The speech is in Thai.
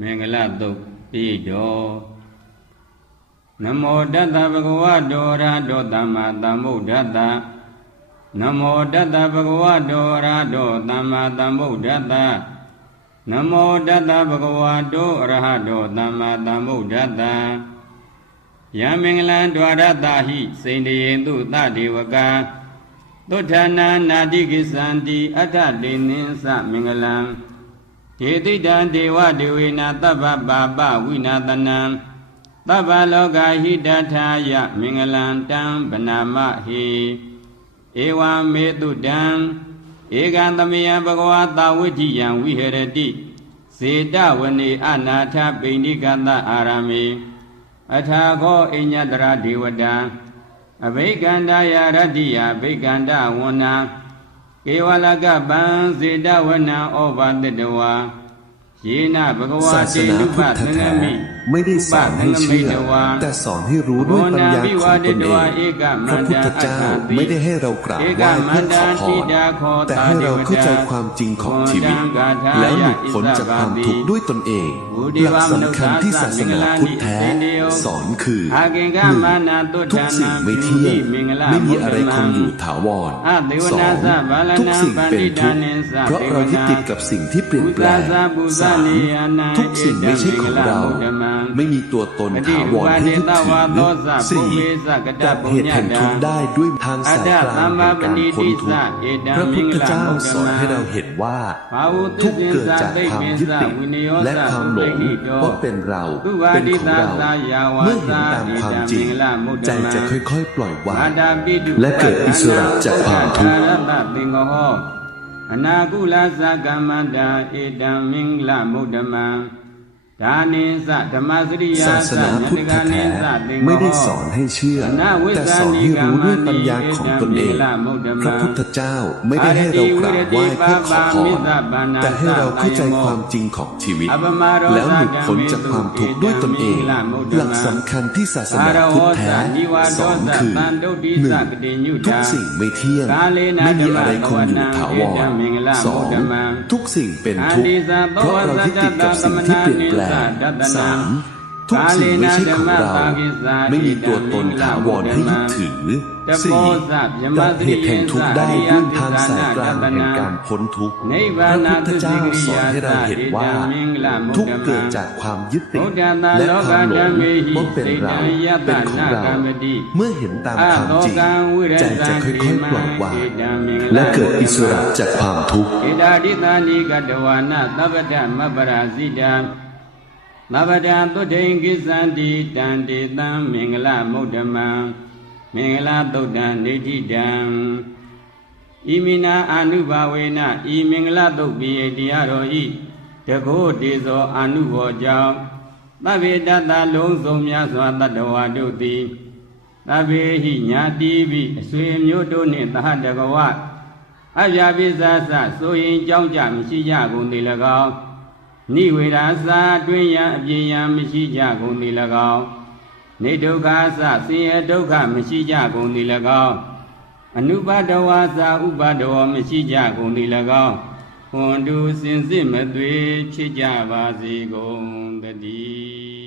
မင်္ဂလတုတ်ပြီးတော်နမောတတ္တဗုဒ္ဓဝါတောရဟတောသမ္မာသမ္ဗုဒ္ဓတ္တနမောတတ္တဗုဒ္ဓဝါတောရဟတောသမ္မာသမ္ဗုဒ္ဓတ္တနမောတတ္တဗုဒ္ဓဝါတောရဟတောသမ္မာသမ္ဗုဒ္ဓတ္တယံမင်္ဂလံဒွါရတဟိစိန္ဒယေတုသဒေဝကသုဋ္ဌာနာနာတိကိသန္တိအဋ္ဌတေနင်းသမင်္ဂလံဒေတိတံဒေဝဒေဝေနသဗ္ဗပါပဝိနာတနံသဗ္ဗလောကဟိတထာယမင်္ဂလံတံဗနာမဟိဧဝံမေတုတံဧကံသမယံဘဂဝါသာဝိဋ္ဌိယံဝိဟရတိစေတဝနေအနာထပိဏိကတအာရမေအထာခောအညတရဒေဝတံအဘိကန္တယရတ္တိယဘိကန္တဝဏံကေဝလကပံစေတဝနံဩဘာတတဝါယေနဘဂวาတေนุปသင်္ကမိไม่ได้สอนให้เชื่อแต่สอนให้รู้ด้วยปัญญาของตนเองพระพุทธเจ้าไม่ได้ให้เรากราบไหว้เพื่อขอพรแต่ให้เราเข้าใจความจริงของชีวิตแล้วหลุดพ้นจากความทุกข์ด้วยตนเองหลักสำคัญที่ศาสนาพุทธแท้สอนคือ1ทุกสิ่งไม่เที่ยงไม่มีอะไรคงอยู่ถาวร2ทุกสิ่งเป็นทุกข์เพราะเรายึดติดกับสิ่งที่เปลี่ยนแปลง3ทุกสิ่งไม่ใช่ของเราไม่มีตัวตนถาวรให้ยึดถือ4ดับเหตุแห่งทุกข์ได้ด้วยทางสายกลางแห่งการพ้นทุกข์พระพุทธเจ้าสอนให้เราเห็นว่าทุกข์เกิดจากความยึดติดและความหลงว่าเป็นเราเป็นของเราเมื่อเห็นตามความจริงใจจะค่อยๆปล่อยวางและเกิดอิสระจากความทุกข์อนาคุลาสกรรมันตาเอตังมิงละมุตตมังดานิสะธรรมสริยา ศาสนาพุทธแท้ไม่ได้สอนให้เชื่อแต่สอนให้รู้ด้วยปัญญาของตนเองพระพุทธเจ้าไม่ได้ให้เรากราบไหว้เพื่อขอพรแต่ให้เราเข้าใจความจริงของชีวิตแล้วหลุดพ้นจากความทุกข์ด้วยตนเองหลักสำคัญที่ศาสนาพุทธแท้สอนคือ 1. ทุกสิ่งไม่เที่ยงไม่มีอะไรคงอยู่ถาวร 2. ทุกสิ่งเป็นทุกข์เพราะเรายึดติดกับสิ่งที่เปลี่ยนแปลง3. ทุกสิ่งไม่ใช่ของเราไม่มีตัวตนถาวรให้ยึดถือ 4. ดับเหตุแห่งทุกข์ได้ด้วยทางสายกลางแห่งการพ้นทุกข์พระพุทธเจ้าสอนให้เราเห็นว่าทุกข์เกิดจากความยึดติดและความหลงว่าเป็นเราเป็นของเราเมื่อเห็นตามความจริงใจจะค่อยๆปล่อยวางและเกิดอิสระจากความทุกข์นวดาตุเทงกิสันติตันติตังมงคลมุตตมังมงคลตุตันนิธิตังอิมินาอนุภาเวนะอิมงคลตุปิยติยะโรหิตะโกติโสอนุโภကြောင့်သဗ္ဗေတတ္တလုံးစုံများစွာတတ္တဝါတို့သည်သဗ္ဗေဟိညာတိပိအဆွေမျိုးတို့နှင့်သဟတကဝအပြာပိသသဆိုရင်ကြောင်းကြမရှိကြကုန်သည်၎င်းနိဝေဒာစာတွင်ရန်အပြင်းရန်မရှိကြကုန်သည်၎င်းနေဒုက္ခသဆင်းရဲဒုက္ခမရှိကြကုန်သည်၎င်းအနုပါဒဝါစာဥပါဒဝမရှိကြကုန်သည်၎င်းဟွန်တုစင်စစ်မသွေဖြစ်ကြပါစေကုန်တည်း